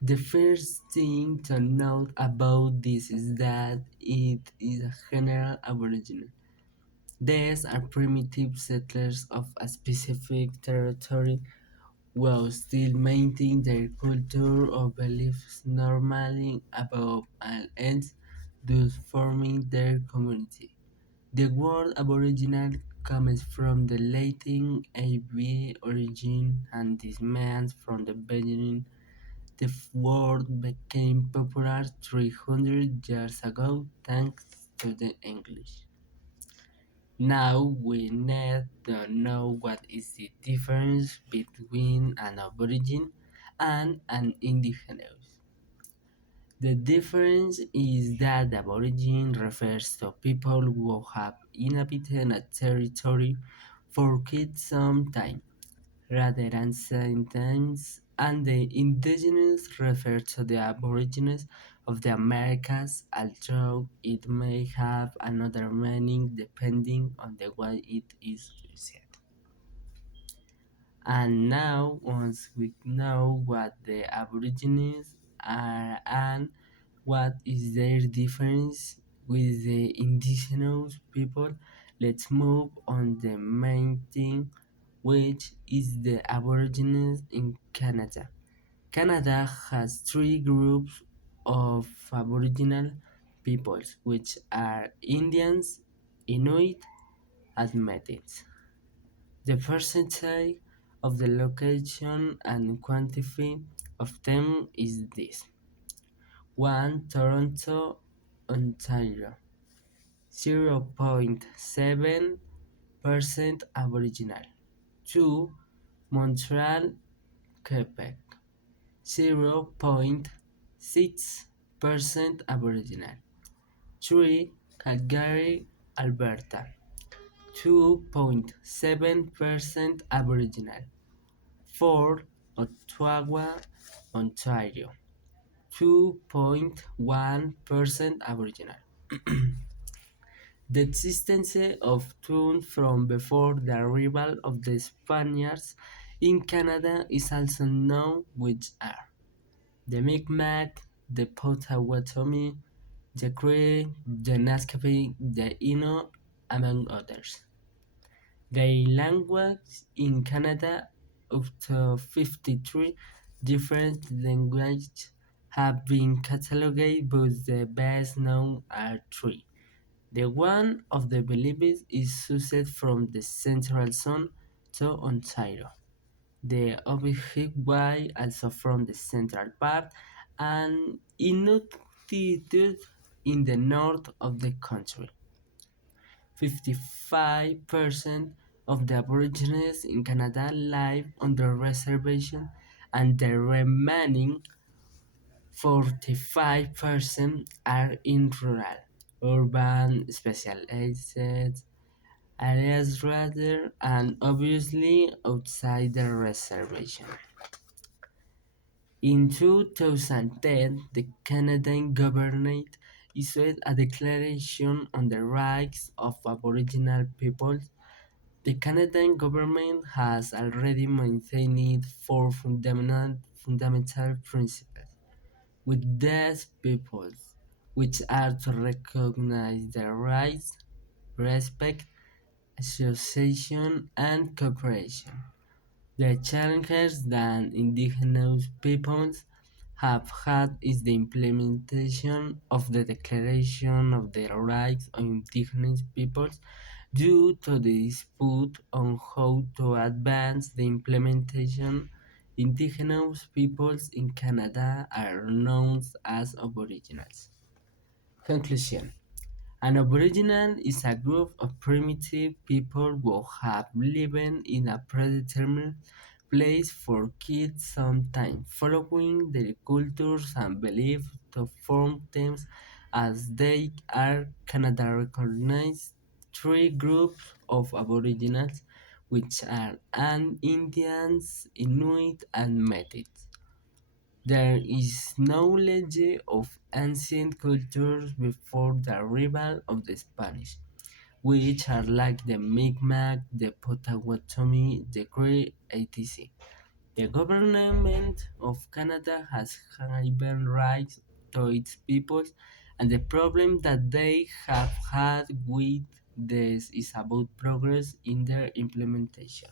The first thing to note about this is that it is a general aboriginal. These are primitive settlers of a specific territory while still maintaining their culture or beliefs normally above all else, thus forming their community. The word aboriginal comes from the Latin "ab" origin and this means from the beginning. The word became popular 300 years ago thanks to the English. Now we need to know what is the difference between an aborigine and an indigenous. The difference is that the aborigine refers to people who have inhabited a territory for quite some time, rather than sentence, and the indigenous refer to the aborigines of the Americas, although it may have another meaning depending on the way it is used. And now, once we know what the aborigines are and what is their difference with the indigenous people, let's move on the main thing, which is the Aborigines in Canada. Canada has three groups of Aboriginal peoples, which are Indians, Inuit, and Métis. The percentage of the location and quantity of them is this: 1. Toronto, Ontario, 0.7% Aboriginal; 2. Montreal, Quebec, 0.6% Aboriginal; 3. Calgary, Alberta, 2.7% Aboriginal; 4. Ottawa, Ontario, 2.1% Aboriginal. The existence of tunes from before the arrival of the Spaniards in Canada is also known, which are the Mi'kmaq, the Potawatomi, the Cree, the Naskapi, the Innu, among others. The language in Canada, up to 53 different languages have been catalogued, but the best known are three. The one of the believers is suited from the central zone to Ontario. The Ojibwe also from the central part, and Inuktitut in the north of the country. 55% of the Aborigines in Canada live on the reservation, and the remaining 45% are in rural, urban, specialized areas rather, and obviously outside the reservation. In 2010, the Canadian government issued a declaration on the rights of Aboriginal peoples. The Canadian government has already maintained four fundamental principles with these peoples, which are to recognize their rights, respect, association, and cooperation. The challenges that indigenous peoples have had is the implementation of the Declaration of the Rights of Indigenous Peoples due to the dispute on how to advance the implementation. Indigenous peoples in Canada are known as Aboriginals. Conclusion: an Aboriginal is a group of primitive people who have lived in a predetermined place for quite some time, following their cultures and beliefs to form them as they are. Canada recognized three groups of Aboriginals, which are an Indians, Inuit, and Métis. There is knowledge of ancient cultures before the arrival of the Spanish, which are like the Mi'kmaq, the Potawatomi, the Cree, etc. The government of Canada has given rights to its peoples, and the problem that they have had with this is about progress in their implementation.